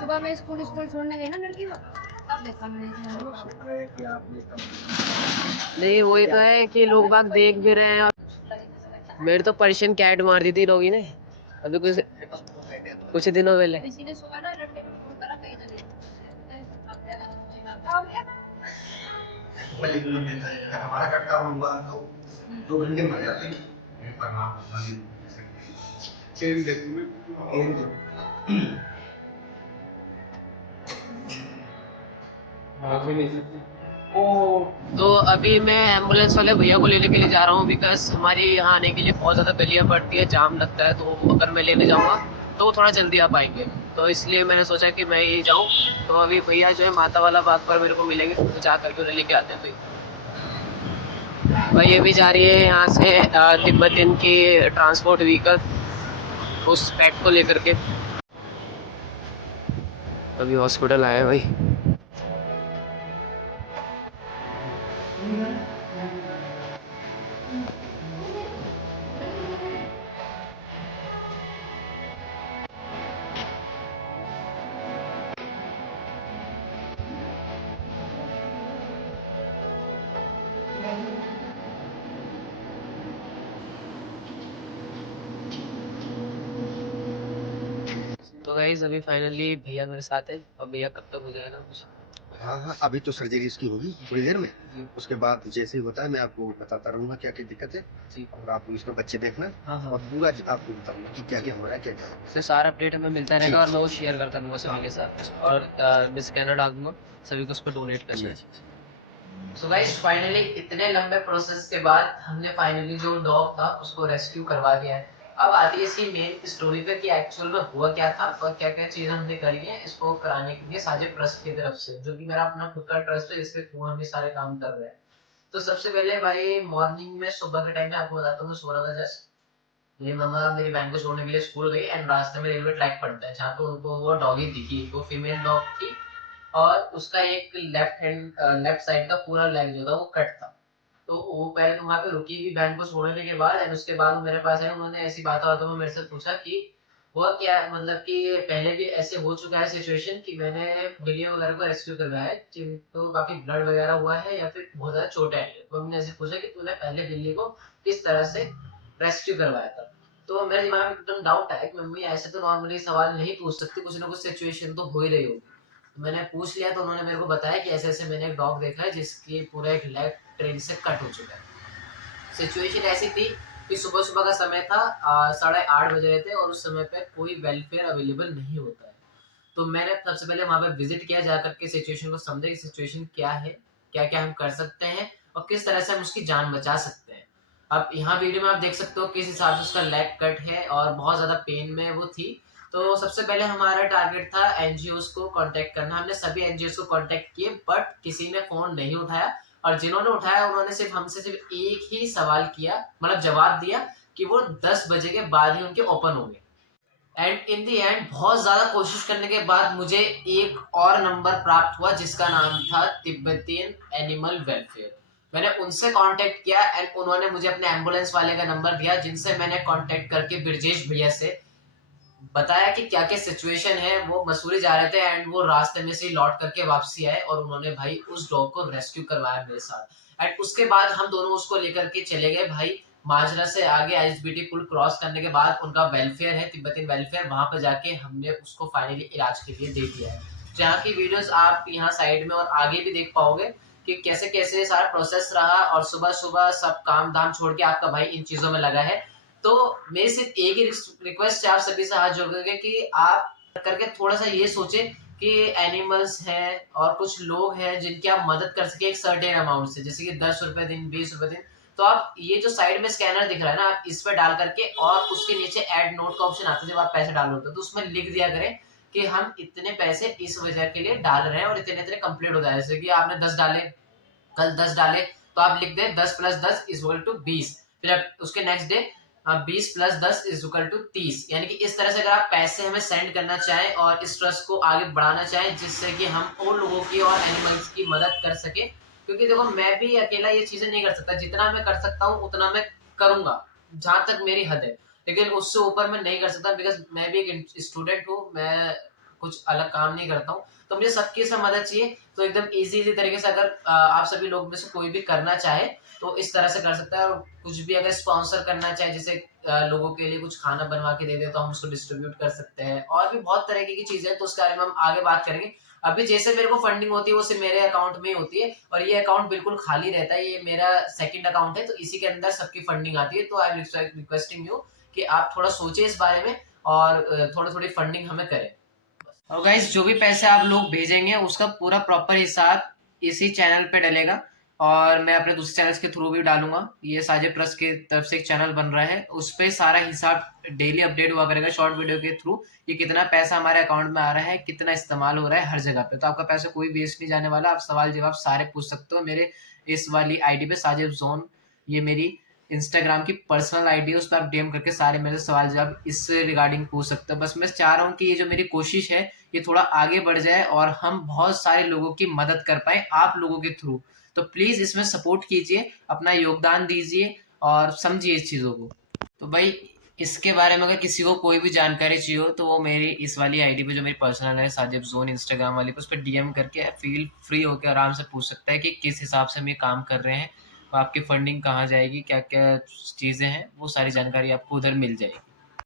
सुबह में school school छोड़ने गई ना लड़की को, तब देखा मैंने। नहीं वही तो है कि लोग बाग देख भी रहे हैं। मेरे तो पर्शियन कैट मार दी थी लोगी ने अभी कुछ दिनों पहले। इसीलिए सुबह ना लड़के को फोन करा कहीं चले हमारा कटका हुआ तो 2 घंटे में आ जाते हैं। तो अभी मैं एम्बुलेंस वाले भैया को लेने के लिए जा रहा हूँ बिकॉज हमारी यहाँ आने के लिए बहुत ज़्यादा गलियाँ पड़ती है, जाम लगता है। तो अगर मैं लेने जाऊँगा तो वो थोड़ा जल्दी आ पाएंगे, तो इसलिए मैंने सोचा कि मैं ही जाऊँ। तो अभी भैया जो है माता वाला बाग पर मेरे को मिलेंगे, तो जा करके उन्हें लेके आते हैं। भाई ये भी जा रही है यहाँ से तिब्बतियन की ट्रांसपोर्ट व्हीकल उस पेट को लेकर के। अभी हॉस्पिटल आया है भाई। तो गाइस अभी फाइनली भैया मेरे साथ है। और भैया कब तक हो जाएगा कुछ? हाँ, अभी तो सर्जरी इसकी होगी थोड़ी देर में। उसके बाद जैसे ही होता है मैं आपको बताता रहूंगा क्या क्या दिक्कत है। जी। और आप इसमें बच्चे देखना। हाँ। और पूरा आपको बताऊंगा कि क्या क्या हो रहा है, क्या क्या। इससे सारा अपडेट हमें मिलता रहेगा और मैं वो शेयर करता रहूँगा सभी के साथ। और मैं स्कैनर डाल दूंगा सभी को उस पर डोनेट करना है। सो गाइस फाइनली इतने लंबे प्रोसेस के बाद हमने फाइनली जो डॉग था उसको रेस्क्यू करवा दिया है। अब आती है इसकी मेन स्टोरी पे कि एक्चुअल में हुआ क्या था और क्या क्या चीज़ हमने करी है इसको कराने के लिए साजिद ट्रस्ट की तरफ से, जो कि मेरा अपना खुद का ट्रस्ट है जिसके थ्रू हम ये सारे काम कर रहे हैं। तो सबसे पहले भाई मॉर्निंग में सुबह के टाइम में आपको बताता हूँ, मैं सो रहा था जस्ट। मेरी मम्मा मेरी बहन को छोड़ने के लिए स्कूल गई एंड रास्ते में रेलवे ट्रैक पड़ता है जहाँ पे उनको वो डॉगी दिखी। वो फीमेल डॉग थी और उसका एक लेफ्ट साइड का पूरा लेग जो था वो कट था। तो वो पहले तो वहाँ पे रुकी भी बहन को छोड़ने के बाद एंड उसके बाद मेरे पास आए। उन्होंने ऐसी बातों में मेरे से पूछा कि वो क्या मतलब कि पहले भी ऐसे हो चुका है सिचुएशन कि मैंने बिल्लियों वगैरह को रेस्क्यू करवाया है जिनको काफी ब्लड वगैरह हुआ है या फिर बहुत ज्यादा चोट है। तो हमने ऐसे पूछा कि तूने पहले बिल्ली को किस तरह से रेस्क्यू करवाया था। तो मेरे दिमाग में एकदम डाउट आया कि मम्मी ऐसे तो नॉर्मली सवाल नहीं पूछ सकती, कुछ ना कुछ सिचुएशन तो हो ही रही होगी। तो मैंने पूछ लिया तो उन्होंने मेरे को बताया कि ऐसे ऐसे मैंने एक डॉग देखा है जिसकी पूरा एक लेग ट्रेन से कट हो चुका है। सिचुएशन ऐसी थी कि सुबह सुबह का समय था, 8:30 बज रहे थे और उस समय पे कोई वेलफेयर अवेलेबल नहीं होता है। तो मैंने सबसे पहले वहाँ पे विजिट किया, जाकर के सिचुएशन को समझा कि सिचुएशन क्या है, क्या क्या हम कर सकते हैं और किस तरह से हम उसकी जान बचा सकते हैं। अब यहाँ वीडियो में आप देख सकते हो किस हिसाब से उसका लेग कट है और बहुत ज़्यादा पेन में वो थी। तो सबसे पहले हमारा टारगेट था एनजीओ को कांटेक्ट करना। हमने सभी एनजीओ को कांटेक्ट किए बट किसी ने फ़ोन नहीं उठाया और जिन्होंने उठाया उन्होंने सिर्फ हमसे सिर्फ एक ही सवाल किया, मतलब जवाब दिया कि वो 10 बजे के बाद ही उनके ओपन होंगे। एंड इन दी एंड बहुत ज्यादा कोशिश करने के बाद मुझे एक और नंबर प्राप्त हुआ जिसका नाम था तिब्बतियन एनिमल वेलफेयर। मैंने उनसे कांटेक्ट किया एंड उन्होंने मुझे अपने एम्बुलेंस वाले का नंबर दिया, जिनसे मैंने कांटेक्ट करके ब्रजेश भैया से बताया कि क्या क्या सिचुएशन है। वो मसूरी जा रहे थे एंड वो रास्ते में से लौट करके वापसी आए और उन्होंने भाई उस डॉग को रेस्क्यू करवाया मेरे साथ। एंड उसके बाद हम दोनों उसको लेकर के चले गए भाई माजरा से आगे आईएसबीटी पुल क्रॉस करने के बाद उनका वेलफेयर है तिब्बतियन वेलफेयर, वहां पर जाके हमने उसको फाइनली इलाज के लिए दे दिया है। जहाँ की वीडियोस आप यहाँ साइड में और आगे भी देख पाओगे कि कैसे कैसे सारा प्रोसेस रहा और सुबह सुबह सब काम धाम छोड़ के आपका भाई इन चीजों में लगा है। तो मेरी सिर्फ एक ही रिक्वेस्ट है आप सभी से हाथ जोड़ करके कि आप करके थोड़ा सा ये सोचे कि एनिमल्स हैं और कुछ लोग हैं जिनकी आप मदद कर सके एक सर्टेन अमाउंट से, जैसे कि 10 रुपए दिन 20 रुपए दिन। तो आप ये जो साइड में स्कैनर दिख रहा है ना, आप इस पे डाल करके और उसके नीचे ऐड नोट का ऑप्शन आता है जब आप पैसे डाल होते तो उसमें लिख दिया करें कि हम इतने पैसे इस वजह के लिए डाल रहे हैं और इतने इतने कंप्लीट हो जाए। जैसे कि आपने 10 डाले, कल 10 डाले, तो आप लिख दें 10 + 10 = 20। फिर उसके नेक्स्ट डे 20 + 10 = 30। यानी कि इस तरह से अगर आप पैसे हमें सेंड करना चाहें और इस ट्रस्ट को आगे बढ़ाना चाहें जिससे कि हम और लोगों की और एनिमल्स की मदद कर सके, क्योंकि देखो मैं भी अकेला ये चीजें नहीं कर सकता, जितना मैं कर सकता हूँ उतना मैं करूंगा जहां तक मेरी हद है, लेकिन उससे ऊपर मैं नहीं कर सकता बिकॉज मैं भी एक स्टूडेंट हूँ। मैं कुछ अलग काम नहीं करता हूँ, तो मुझे सबकी सब मदद चाहिए। तो एकदम इजी तरीके से अगर आप सभी लोग में से कोई भी करना चाहे तो इस तरह से कर सकता है। और कुछ भी अगर स्पॉन्सर करना चाहे, जैसे लोगों के लिए कुछ खाना बनवा के दे दे तो हम उसको डिस्ट्रीब्यूट कर सकते हैं, और भी बहुत तरह की चीजें, तो उसके बारे में हम आगे बात करेंगे। अभी जैसे मेरे को फंडिंग होती है वो सिर्फ मेरे अकाउंट में ही होती है, और ये अकाउंट बिल्कुल खाली रहता है, ये मेरा सेकंड अकाउंट है, तो इसी के अंदर सबकी फंडिंग आती है। तो आई एम रिक्वेस्टिंग यू कि आप थोड़ा सोचें इस बारे में और थोड़ी थोड़ी फंडिंग हमें करें। और गाइस जो भी पैसे आप लोग भेजेंगे उसका पूरा प्रॉपर हिसाब इसी चैनल पे डलेगा, और मैं अपने दूसरे चैनल्स के थ्रू भी डालूंगा। ये साजिद प्लस की तरफ से एक चैनल बन रहा है, उस पर सारा हिसाब डेली अपडेट हुआ करेगा शॉर्ट वीडियो के थ्रू। ये कितना पैसा हमारे अकाउंट में आ रहा है, कितना इस्तेमाल हो रहा है हर जगह पे, तो आपका पैसा कोई वेस्ट नहीं जाने वाला। आप सवाल जवाब सारे पूछ सकते हो मेरे इस वाली आईडी पे, साजिद जोन, ये मेरी इंस्टाग्राम की पर्सनल आईडी है, उस पर आप डीएम करके सारे मेरे सवाल जवाब इससे रिगार्डिंग पूछ सकते हो। बस मैं चाह रहा हूँ कि ये जो मेरी कोशिश है ये थोड़ा आगे बढ़ जाए और हम बहुत सारे लोगों की मदद कर पाए आप लोगों के थ्रू। तो प्लीज इसमें सपोर्ट कीजिए, अपना योगदान दीजिए और समझिए इस चीजों को। तो भाई इसके बारे में अगर किसी को कोई भी जानकारी चाहिए हो तो वो मेरी इस वाली आईडी पे जो मेरी पर्सनल है साजिद जोन इंस्टाग्राम वाली पे, उस पर डीएम करके फील फ्री होकर आराम से पूछ सकता है कि किस हिसाब से हम ये काम कर रहे हैं, आपकी फंडिंग कहाँ जाएगी, क्या क्या चीज़ें हैं, वो सारी जानकारी आपको उधर मिल जाएगी।